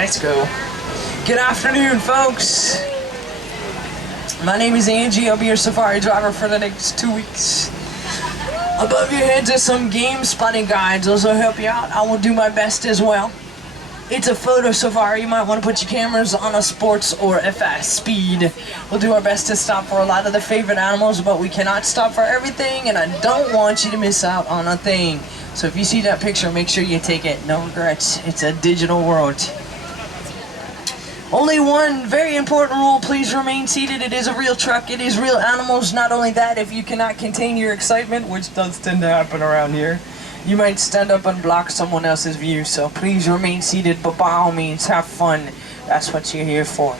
Let's go. Good afternoon, folks. My name is Angie. I'll be your safari driver for the next 2 weeks. Above your heads are some game spotting guides. Those will help you out. I will do my best as well. It's a photo safari. You might want to put your cameras on a sports or a fast speed. We'll do our best to stop for a lot of the favorite animals, but we cannot stop for everything, and I don't want you to miss out on a thing. So if you see that picture, make sure you take it. No regrets. It's a digital world. Only one very important rule, please remain seated. It is a real truck, it is real animals. Not only that, if you cannot contain your excitement, which does tend to happen around here, you might stand up and block someone else's view. So please remain seated, but by all means, have fun. That's what you're here for.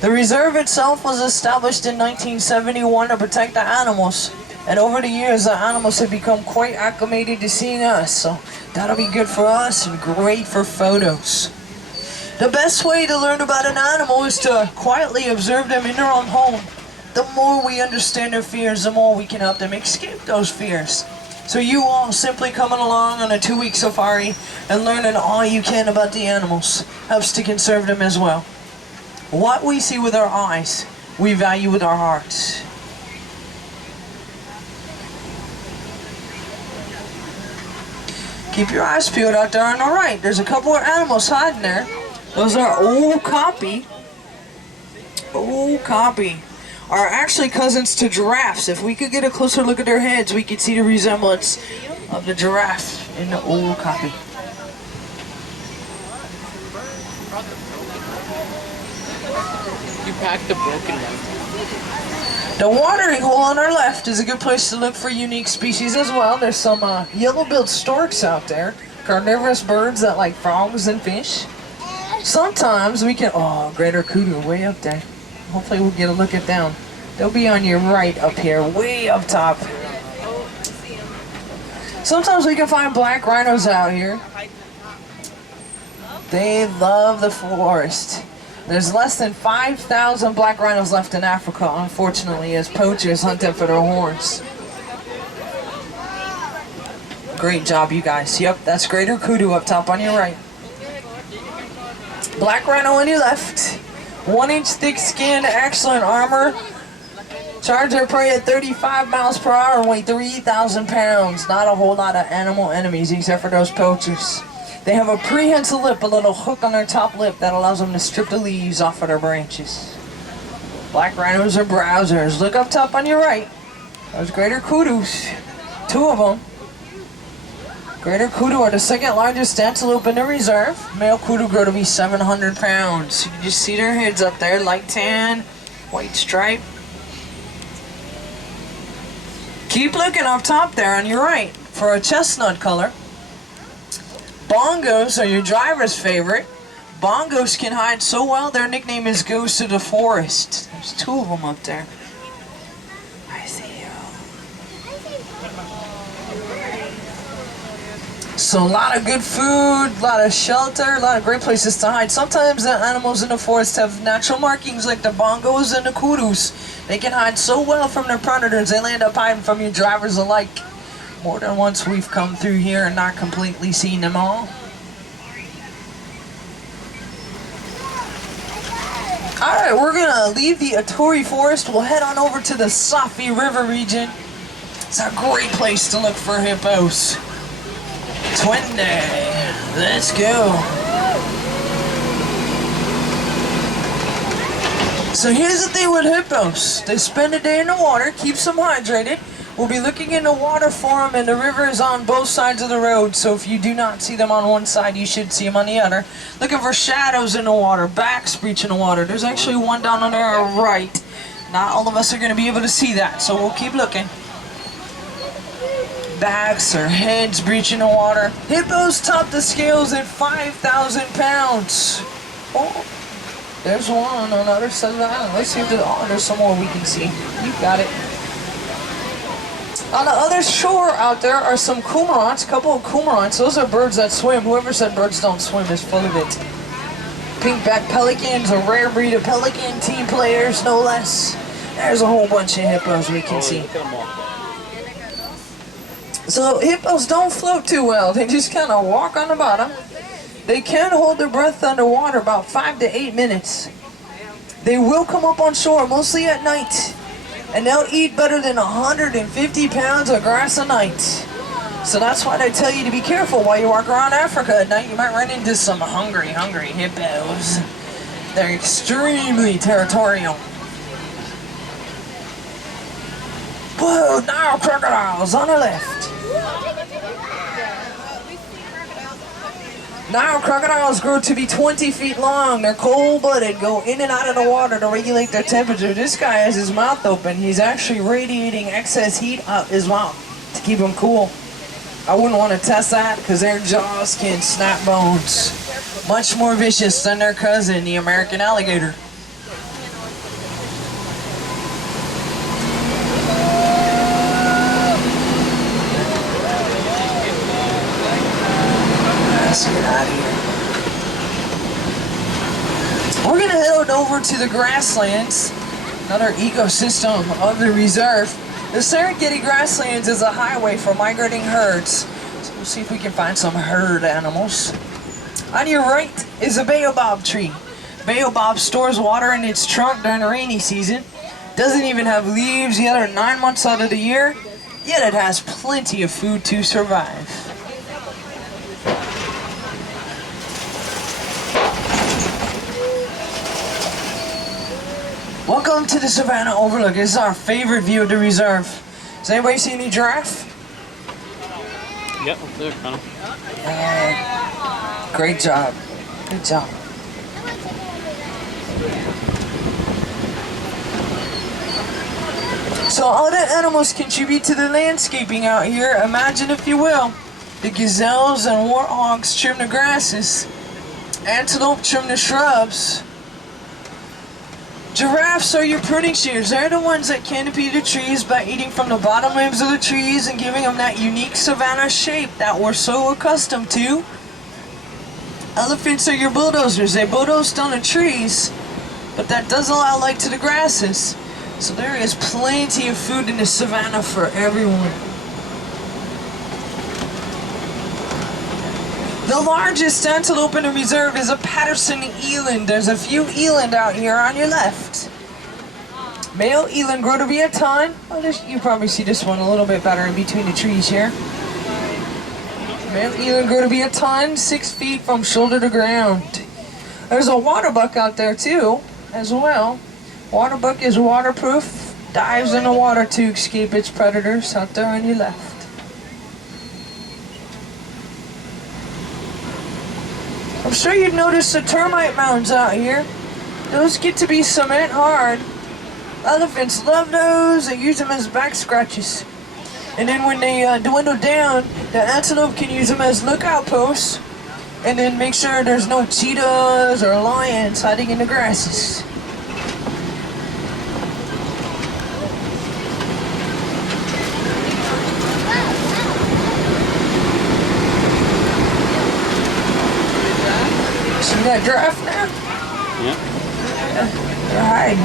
The reserve itself was established in 1971 to protect the animals. And over the years, the animals have become quite acclimated to seeing us. So that'll be good for us and great for photos. The best way to learn about an animal is to quietly observe them in their own home. The more we understand their fears, the more we can help them escape those fears. So you all simply coming along on a 2-week safari and learning all you can about the animals helps to conserve them as well. What we see with our eyes, we value with our hearts. Keep your eyes peeled out there on the right. There's a couple of animals hiding there. Those are okapi. Are actually cousins to giraffes. If we could get a closer look at their heads, we could see the resemblance of the giraffe in the okapi. You packed the broken one. The watering hole on our left is a good place to look for unique species as well. There's some yellow-billed storks out there, carnivorous birds that like frogs and fish. Sometimes we can, greater kudu way up there. Hopefully we'll get a look at them. They'll be on your right up here, way up top. Sometimes we can find black rhinos out here. They love the forest. There's less than 5,000 black rhinos left in Africa, unfortunately, as poachers hunt them for their horns. Great job, you guys. Yep, that's greater kudu up top on your right. Black rhino on your left. 1-inch thick skin, excellent armor. Charge their prey at 35 miles per hour and weigh 3,000 pounds. Not a whole lot of animal enemies except for those poachers. They have a prehensile lip, a little hook on their top lip that allows them to strip the leaves off of their branches. Black rhinos are browsers. Look up top on your right. Those greater kudus. 2 of them. Greater kudu are the second largest antelope in the reserve. Male kudu grow to be 700 pounds. You can just see their heads up there, light tan, white stripe. Keep looking up top there on your right for a chestnut color. Bongos are your driver's favorite. Bongos can hide so well their nickname is Ghost of the Forest. There's 2 of them up there. I see you. So a lot of good food, a lot of shelter, a lot of great places to hide. Sometimes the animals in the forest have natural markings like the bongos and the kudus. They can hide so well from their predators, they land up hiding from your drivers alike. More than once we've come through here and not completely seen them all. Alright, we're gonna leave the Atori Forest. We'll head on over to the Safi River region. It's a great place to look for hippos. Twende. Let's go. So here's the thing with hippos. They spend a day in the water, keeps them hydrated. We'll be looking in the water for them, and the river is on both sides of the road, so if you do not see them on one side, you should see them on the other. Looking for shadows in the water, backs breaching the water. There's actually one down on our right. Not all of us are going to be able to see that, so we'll keep looking. Backs or heads breaching the water. Hippos top the scales at 5,000 pounds. Oh, there's one on the other side of the island. Let's see if there's some more we can see. You got it. On the other shore out there are some cormorants, a couple of cormorants. Those are birds that swim. Whoever said birds don't swim is full of it. Pink-backed pelicans, a rare breed of pelican, team players, no less. There's a whole bunch of hippos we can see. So hippos don't float too well. They just kind of walk on the bottom. They can hold their breath underwater about 5 to 8 minutes. They will come up on shore mostly at night, and they'll eat better than 150 pounds of grass a night. So that's why they tell you to be careful while you walk around Africa at night. You might run into some hungry hippos. They're extremely territorial. Whoa, Nile crocodiles on the left. Nile crocodiles grow to be 20 feet long. They're cold-blooded, go in and out of the water to regulate their temperature. This guy has his mouth open. He's actually radiating excess heat out his mouth to keep him cool. I wouldn't want to test that because their jaws can snap bones. Much more vicious than their cousin, the American alligator. Let's get out of here. We're going to head over to the grasslands, another ecosystem of the reserve. The Serengeti grasslands is a highway for migrating herds. So we'll see if we can find some herd animals. On your right is a baobab tree. Baobab stores water in its trunk during the rainy season. Doesn't even have leaves the other 9 months out of the year, yet it has plenty of food to survive. Welcome to the Savannah Overlook. This is our favorite view of the reserve. Has anybody seen any giraffe? Yep, up there, kind of. Great job. Good job. So all the animals contribute to the landscaping out here. Imagine, if you will, the gazelles and warthogs trim the grasses. Antelope trim the shrubs. Giraffes are your pruning shears. They're the ones that canopy the trees by eating from the bottom limbs of the trees and giving them that unique savanna shape that we're so accustomed to. Elephants are your bulldozers. They bulldoze down the trees, but that does allow light to the grasses. So there is plenty of food in the savanna for everyone. The largest antelope in the reserve is a Patterson eland. There's a few eland out here on your left. Male eland grow to be a ton. Well, you probably see this one a little bit better in between the trees here. Male eland grow to be a ton, 6 feet from shoulder to ground. There's a waterbuck out there too, as well. Waterbuck is waterproof, dives in the water to escape its predators out there on your left. I'm sure you've noticed the termite mounds out here. Those get to be cement hard. Elephants love those. They use them as back scratches. And then when they dwindle down, the antelope can use them as lookout posts. And then make sure there's no cheetahs or lions hiding in the grasses. See that giraffe now? Yeah. They're hiding.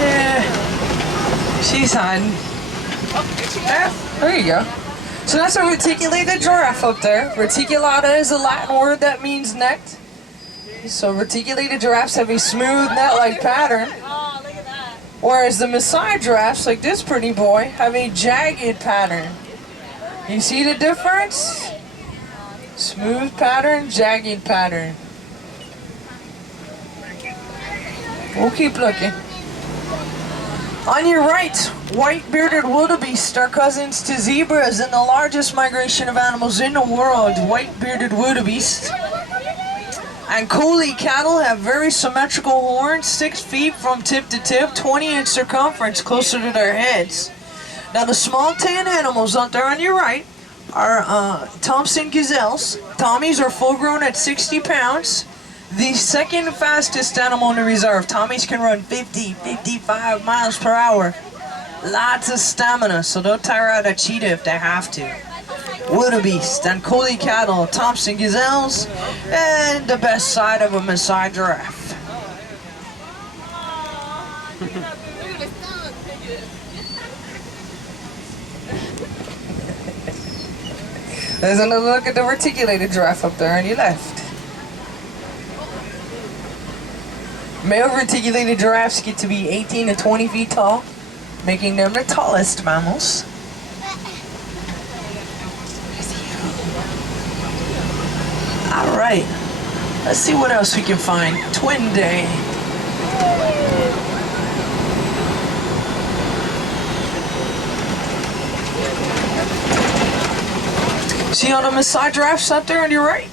Yeah. She's hiding. Yeah, there you go. So that's a reticulated giraffe up there. Reticulata is a Latin word that means necked. So reticulated giraffes have a smooth net-like pattern. Whereas the Maasai giraffes, like this pretty boy, have a jagged pattern. You see the difference? Smooth pattern, jagged pattern. We'll keep looking. On your right, white-bearded wildebeest are cousins to zebras and the largest migration of animals in the world. White-bearded wildebeest. And Collie cattle have very symmetrical horns, 6 feet from tip to tip, 20-inch circumference closer to their heads. Now the small tan animals out there on your right are Thompson gazelles. Tommies are full-grown at 60 pounds. The second fastest animal in the reserve. Tommies can run 50, 55 miles per hour. Lots of stamina, so they'll tire out a cheetah if they have to. wildebeest and collie cattle, Thompson gazelles, and the best side of a Maasai giraffe. There's another look at the reticulated giraffe up there on your left. Male reticulated giraffes get to be 18 to 20 feet tall, making them the tallest mammals. Alright, let's see what else we can find. Twin Day. See all the Maasai giraffes up there on your right?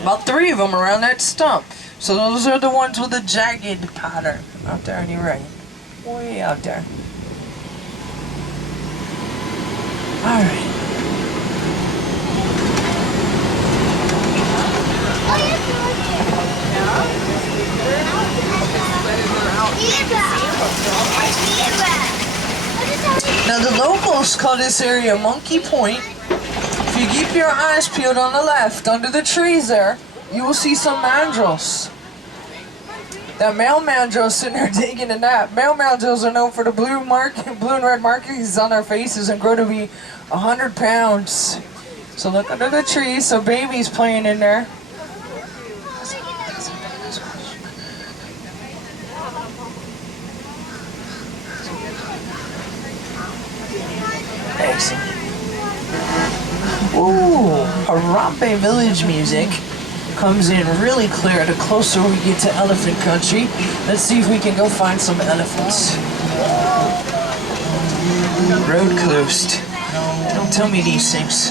About 3 of them around that stump. So those are the ones with the jagged pattern out there on your right. Way out there. Alright. Now the locals call this area Monkey Point. If you keep your eyes peeled on the left, under the trees there, you will see some mandrills. That male mandrill sitting there taking a nap. Male mandrills are known for the blue and red markings on their faces and grow to be 100 pounds. So look under the trees, so baby's playing in there. Excellent. Ooh, Harambe village music comes in really clear the closer we get to elephant country. Let's see if we can go find some elephants. Road closed. Don't tell me these things.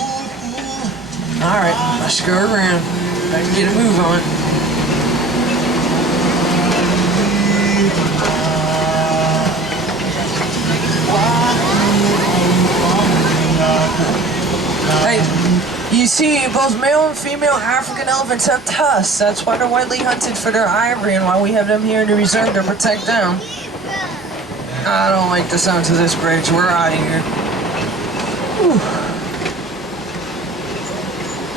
Alright, let's go around. Let's get a move on. Hey, you see, both male and female African elephants have tusks. That's why they're widely hunted for their ivory and why we have them here in the reserve to protect them. I don't like the sounds of this bridge. We're out of here.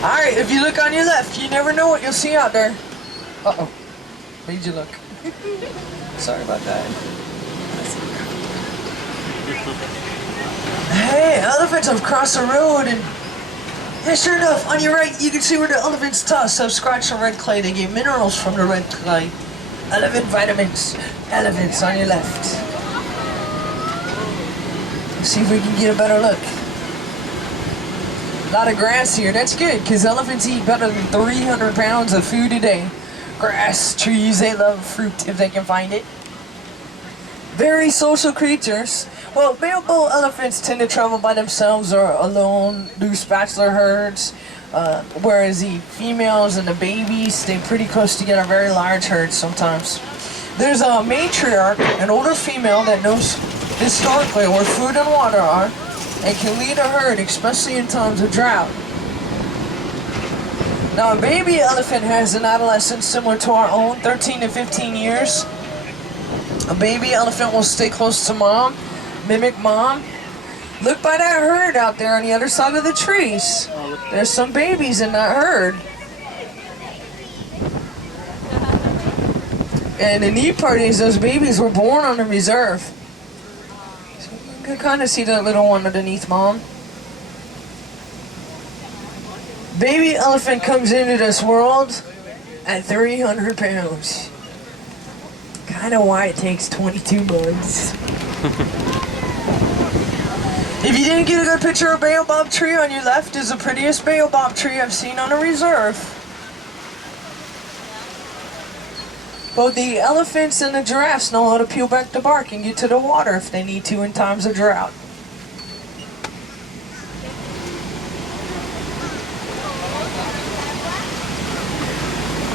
Alright, if you look on your left, you never know what you'll see out there. Uh-oh. Made you look. Sorry about that. Hey, elephants have crossed the road and... Yeah, sure enough, on your right, you can see where the elephant's tusks have scratched the red clay. They get minerals from the red clay. Elephant vitamins. Elephants on your left. Let's see if we can get a better look. A lot of grass here. That's good, because elephants eat better than 300 pounds of food a day. Grass, trees, they love fruit if they can find it. Very social creatures. Well, male bull elephants tend to travel by themselves or alone, do bachelor herds, whereas the females and the babies stay pretty close together, very large herds sometimes. There's a matriarch, an older female that knows historically where food and water are and can lead a herd, especially in times of drought. Now, a baby elephant has an adolescence similar to our own, 13 to 15 years. A baby elephant will stay close to mom, mimic mom. Look by that herd out there on the other side of the trees. There's some babies in that herd. And the neat part is those babies were born on the reserve. So you can kind of see that little one underneath mom. Baby elephant comes into this world at 300 pounds. Kind of why it takes 22 months. If you didn't get a good picture of a baobab tree, on your left is the prettiest baobab tree I've seen on a reserve. Both the elephants and the giraffes know how to peel back the bark and get to the water if they need to in times of drought.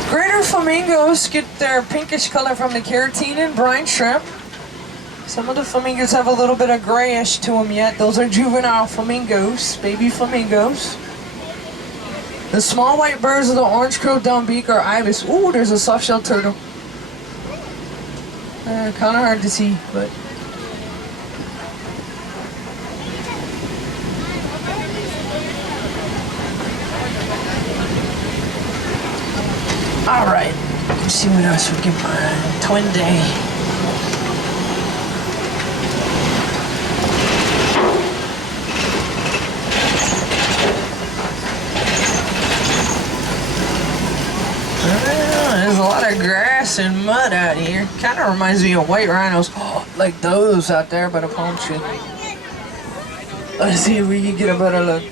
Greater flamingos get their pinkish color from the keratin and brine shrimp. Some of the flamingos have a little bit of grayish to them yet. Those are juvenile flamingos, baby flamingos. The small white birds of the orange-crowned downbeak or ibis. Ooh, there's a soft-shelled turtle. Kind of hard to see, but... Alright, let's see what else we can find. Twin day. There's a lot of grass and mud out here. Kind of reminds me of white rhinos, like those out there by the palm tree. Let's see if we can get a better look.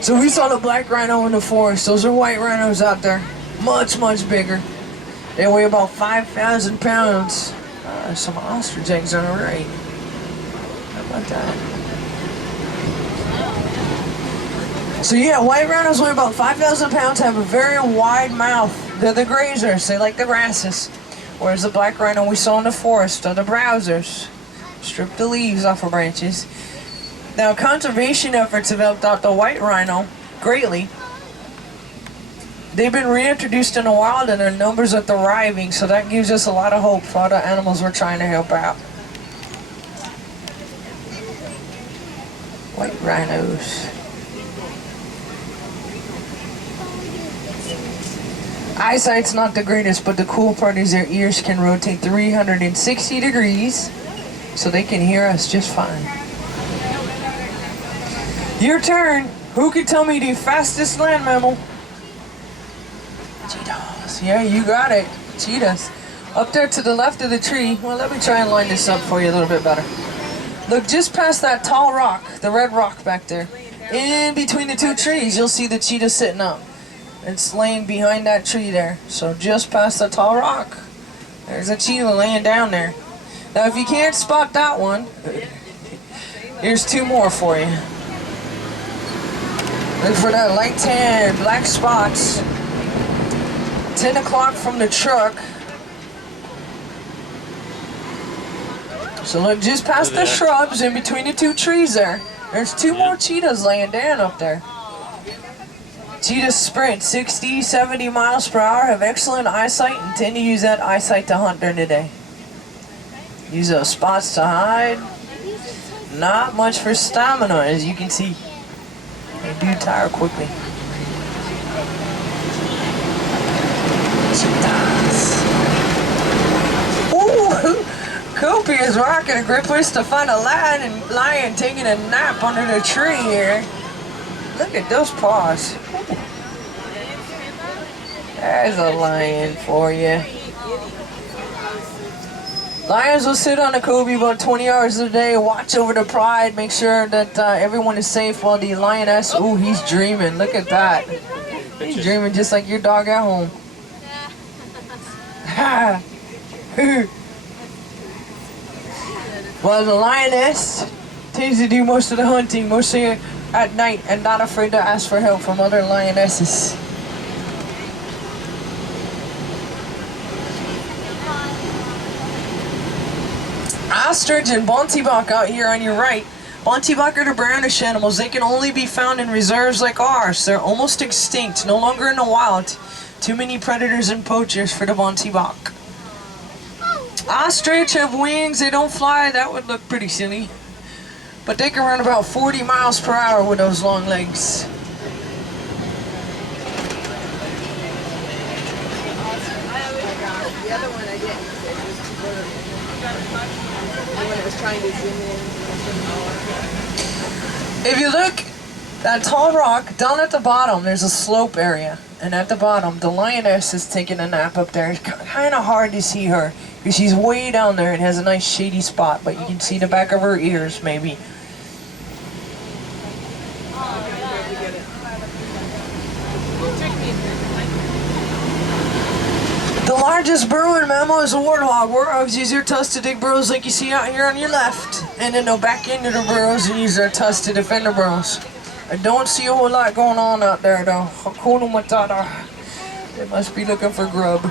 So we saw the black rhino in the forest. Those are white rhinos out there. Much, much bigger. They weigh about 5,000 pounds. Some ostrich eggs on the right. How about that? So yeah, white rhinos weigh about 5,000 pounds, have a very wide mouth. They're the grazers, they like the grasses. Whereas the black rhino we saw in the forest are the browsers. Strip the leaves off of branches. Now conservation efforts have helped out the white rhino greatly. They've been reintroduced in the wild and their numbers are thriving, so that gives us a lot of hope for all the animals we're trying to help out. White rhinos. Eyesight's not the greatest, but the cool part is their ears can rotate 360 degrees, so they can hear us just fine. Your turn. Who can tell me the fastest land mammal? Cheetahs. Yeah, you got it. Cheetahs. Up there to the left of the tree. Well, let me try and line this up for you a little bit better. Look just past that tall rock, the red rock back there. In between the two trees, you'll see the cheetah sitting up. It's laying behind that tree there. So just past the tall rock, there's a cheetah laying down there. Now if you can't spot that one, here's two more for you. Look for that light tan, black spots. 10 o'clock from the truck. So look just past the shrubs in between the two trees there. There's two more cheetahs laying down up there. Cheetahs sprint 60, 70 miles per hour, have excellent eyesight, and tend to use that eyesight to hunt during the day. Use those spots to hide. Not much for stamina, as you can see. They do tire quickly. Cheetahs. Ooh! Koopy is rocking a great place to find a lion taking a nap under the tree here. Look at those paws. Ooh. There's a lion for you. Lions will sit on the Kobe about 20 hours a day, watch over the pride, make sure that everyone is safe while the lioness, ooh, he's dreaming. Look at that. He's dreaming just like your dog at home. Well, the lioness tends to do most of the hunting, mostly at night, and not afraid to ask for help from other lionesses. Ostrich and bontebok out here on your right. Bontebok are the brownish animals. They can only be found in reserves like ours. They're almost extinct, no longer in the wild. Too many predators and poachers for the bontebok. Ostrich have wings, they don't fly. That would look pretty silly. But they can run about 40 miles per hour with those long legs. The other one I didn't. When it was trying to zoom in. If you look, that tall rock, down at the bottom, there's a slope area. And at the bottom, the lioness is taking a nap up there. It's kind of hard to see her, because she's way down there and has a nice shady spot, but you can see the back of her ears, maybe. The largest burrowing mammal is a warthog. Warthogs use their tusks to dig burrows like you see out here on your left. And then they'll back into the burrows and use their tusks to defend the burrows. I don't see a whole lot going on out there though. Hakuna Matata. They must be looking for grub.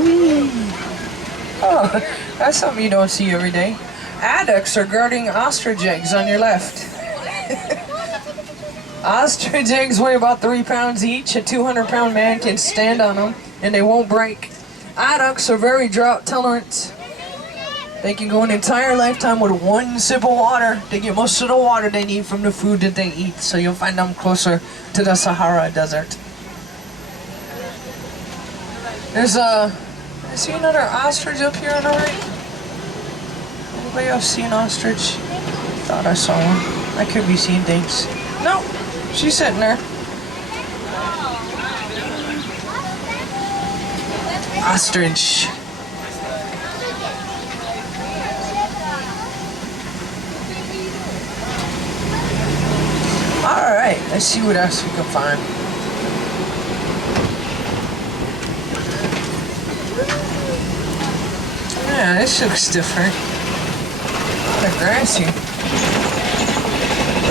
Whee. Oh, that's something you don't see every day. Adducts are guarding ostrich eggs on your left. Ostrich eggs weigh about 3 pounds each. A 200-pound man can stand on them, and they won't break. Adducts are very drought tolerant. They can go an entire lifetime with one sip of water. They get most of the water they need from the food that they eat, so you'll find them closer to the Sahara Desert. There's I see another ostrich up here on the right. Anybody else see an ostrich? Thought I saw one. I could be seeing things. Nope, she's sitting there. Ostrich. Alright, let's see what else we can find. Yeah, this looks different. A lot of grass here.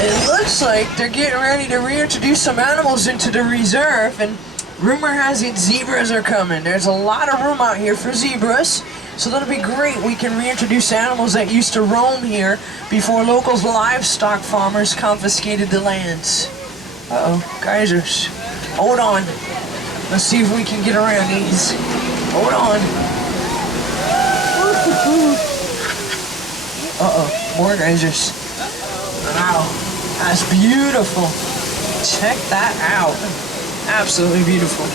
It looks like they're getting ready to reintroduce some animals into the reserve, and rumor has it zebras are coming. There's a lot of room out here for zebras, so that'll be great. We can reintroduce animals that used to roam here before local livestock farmers confiscated the lands. Uh-oh, geysers. Hold on. Let's see if we can get around these. Hold on. Uh-oh, more geysers. Wow, that's beautiful. Check that out. Absolutely beautiful.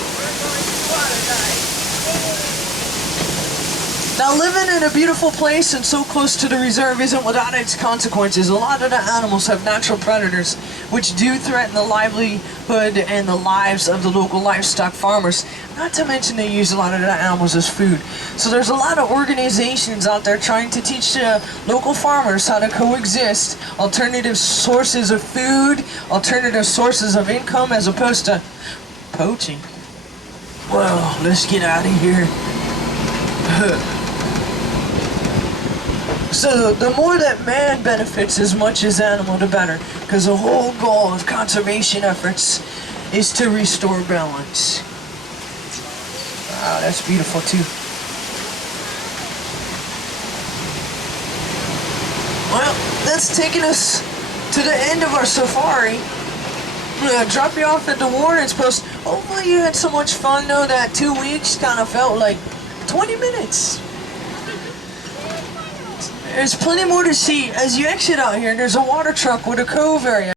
Now, living in a beautiful place and so close to the reserve isn't without its consequences. A lot of the animals have natural predators, which do threaten the livelihood and the lives of the local livestock farmers. Not to mention they use a lot of the animals as food. So there's a lot of organizations out there trying to teach local farmers how to coexist, alternative sources of food, alternative sources of income, as opposed to poaching. Well, let's get out of here. So the more that man benefits as much as animal, the better. Because the whole goal of conservation efforts is to restore balance. Wow, that's beautiful too. Well, that's taking us to the end of our safari. I'm gonna drop you off at the Warden's Post. Hopefully you had so much fun though that 2 weeks kind of felt like 20 minutes. There's plenty more to see. As you exit out here, there's a water truck with a cove area.